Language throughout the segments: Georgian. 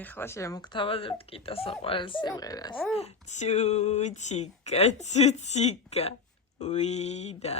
ეხლა შემოგთავაზებთ კიტას საყვარელ სიმღერას. ჩუჩიკა, ჩუჩიკა. ვიდა.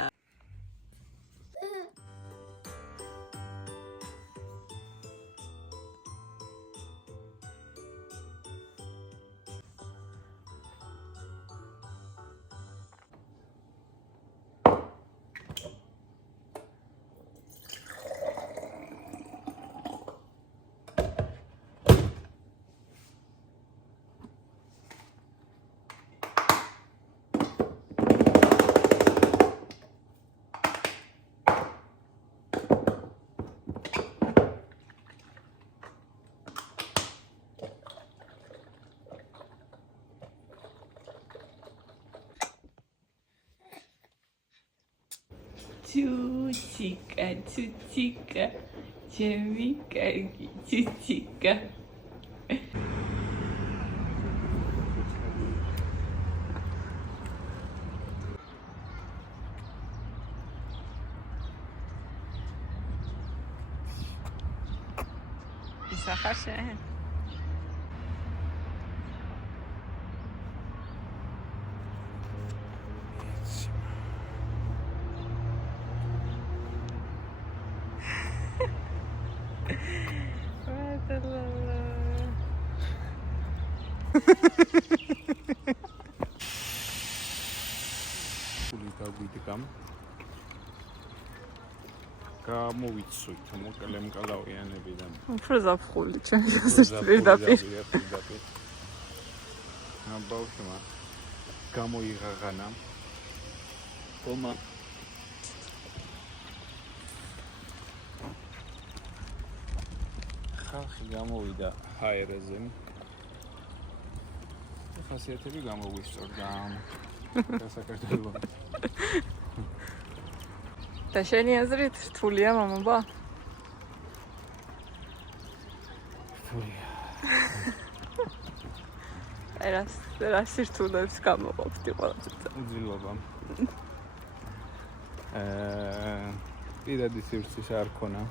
Чучика, чучика, ჩემი კარგი чучика. ისახარ შენ? Გამ გამოვიცვით მოკალემკალავიანებიდან. უფრო ზაფხული ჩემს პირდაპირ. ბავშვმა გამოიღაღანა. ომა ხალხი გამოვიდა ჰაერაზე. ხასიათები გამოგვისწორდა. საქართველოს და შენი აზრით რთულია მამობა? რთულია. რას რთულებს გამოყოფდი ყველაფერზე? უძილობა. პირადი სივრცის არ ქონა.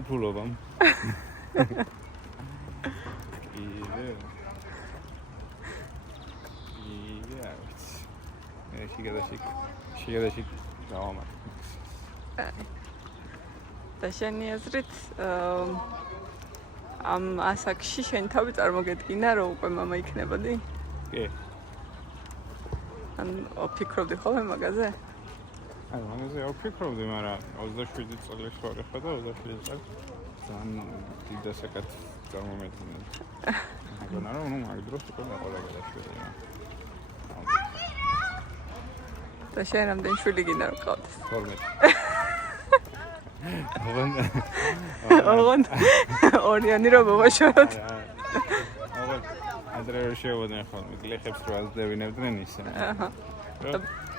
უფულობა. შეგადაში დავამატე. და შენი აზრით ამ ასაკში შენ თავი წარმოგედგინა რომ უკვე მამა იქნებოდი? კი. ან ვფიქრობდი ხოლმე მაგაზე? აი მაგაზე არ ვფიქრობდი, მაგრამ 27 წლის ვარ ახლა და 27 წელს ძალიან დიდ ასაკად წარმომედგინა. მეგონა რომ მაგ დროს უკვე ყველა გადაშვედა. და შენ რამდენი შვილი გინდა რომ ყავდეს? 12. ოღონდ ორიანი რომ მოვაშოროთ. ოღონდ ადრე რომ შევოდნენ ხოლმე გლეხებს რო აზდევინებდნენ ისე.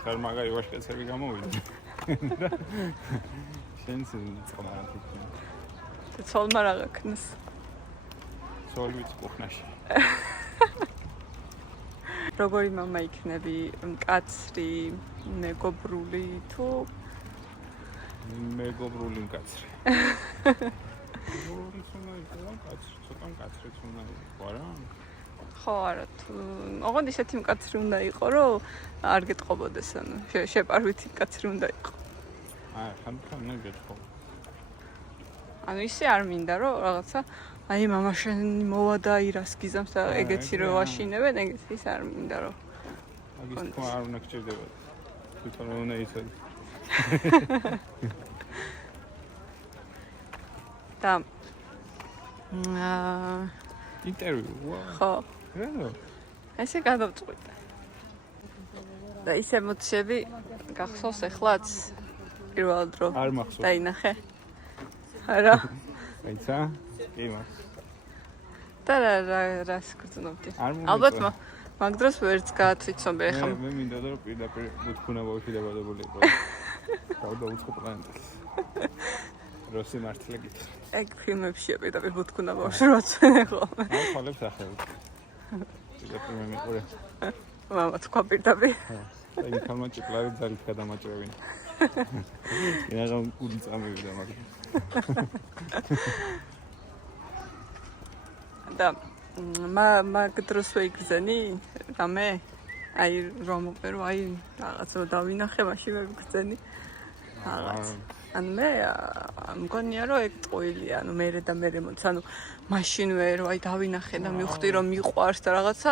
და მაგარი ვაშკაცები გამოვიდა. შენს წამართი. და ცოლმა რა გაქნას? ცოლვიც ყოფნაში. როგორი მამა იქნები? მკაცრი, მეგობრული თუ მეგობრული მკაცრი. მეგობრული მკაცრი, ცოტა მკაცრიც უნდა იყო რა. ხო, არა თუ ოღონდ ისეთი მკაცრი უნდა იყო, რომ არ გეტყობოდეს, ანუ შეპარვითი მკაცრი უნდა იყო. ხანდახან მე გეტყობ. ანუ ისე არ მინდა რომ რაღაცა აი მამა შენ მოვა და ირას გიზამს და ეგეთი რო ვაშინებენ, ეგეთი ის არ მინდა რომ. მაგის თქმა არ უნდა გჭირდება. თვითონ უნდა იცოდი. და ინტერვიუ. ხო. რა? ესე გადავწყვიტე. და ის ემოციები გახსოვს ეხლაც პირველად რო არ მახსოვს. დაინახე. არა. აიცა? კი მას. და რას გრძნობდი? ალბათ მაგ დროს ვერც გაათვიცნობე ხა. მე მინდა რომ პირდაპირ მუთქუნა ბავშვი დაბადებული იყო. გავდა უცხო პლანეტას. როსი მართლა გითხრა. ეგ ფილმებშია პირდაპირ მუთქუნა ბავშვი როცვენ ხოლმე. აი ხალებს ახლა. პირდაპირ მე მიყურე. მამა თქვა პირდაპირ. და იქ ხალმა ჭიკლარი ძალით გადამაჭრევინა. Იღამ კული წამევიდა მაგრამ. და მაგ დროს ვიგრძენი რამე? აი რომ უყერო, აი რაღაც რო დავინახე, მაშინ ვიგრძენი. რაღაც. ანუ მე მგონია რომ ეგ ტყუილია, ანუ მერე და მერე მოც, ანუ მაშინვე რომ აი დავინახე და მივხვდი რომ მიყვარს და რაღაცა,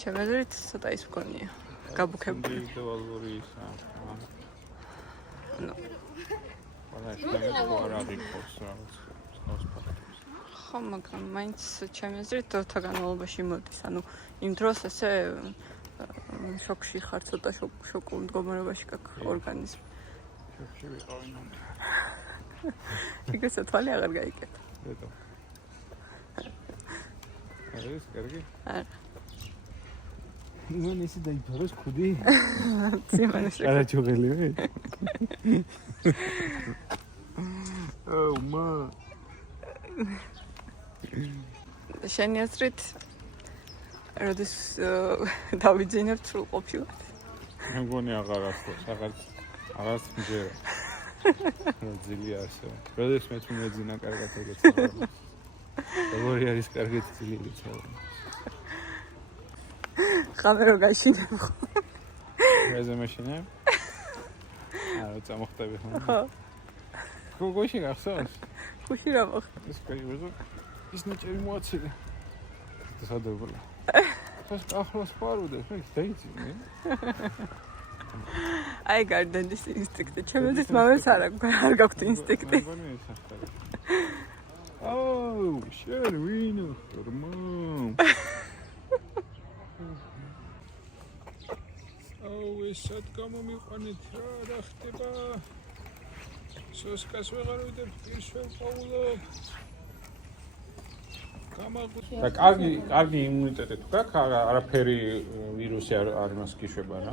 ჩემი აზრით ცოტა ის მგონია. გაბუქებული. ინდივიდუალური ისა. ნუ ყველა შეიძლება არ აღიქოს რაღაც ფაქტებს. ხო, მაგრამ მაინც ჩემი აზრით დროთა განმავლობაში მოდის. ანუ იმ დროს ესე შოკში ხარ, ცოტა შოკულ მდგომარეობაში გაქვს ორგანიზმი. შოქში ვიყავი ნუ. ეგრესა თვალი აღარ გაიკეთა. რატო? არის კარგი? არა. ივან ისი დაიფაროს ხუდი? ციმანში. არაჩუღელი მე. აუ მა. შენი აზრით როდის დავიძინებ სრულყოფილად? მე მგონი აღარაც მჯერა. ძილი არსო. როდეს მე თუ მეძინა კარგად ეგეც. როგორი არის კარგი ძილი ცალ. ხამე რო გაიშინებ ხო? მეზე მეშინე? არა, წამოხტები ხო? ხო. გოგოში გახსოვს? ხუში რა მოხდა? ეს კაიბეზო. ის ნიჭერი მოაცილე. სადობლა. ეს ახლოს პარუდეს, მე დაიძინე. აი გარდენდის ინსტინქტი. ჩემს მამას არ გაქვთ ინსტინქტი. აუ, შერვინო, რმო. აუ, ესად გამომიყვანეთ რა ხდება? სოსკას ვეღარ ვიდებ, პირს ვეყავლობ. და კარგი იმუნიტეტი თუ გაქვს, არაფერი ვირუსი არ მას გიშვება რა.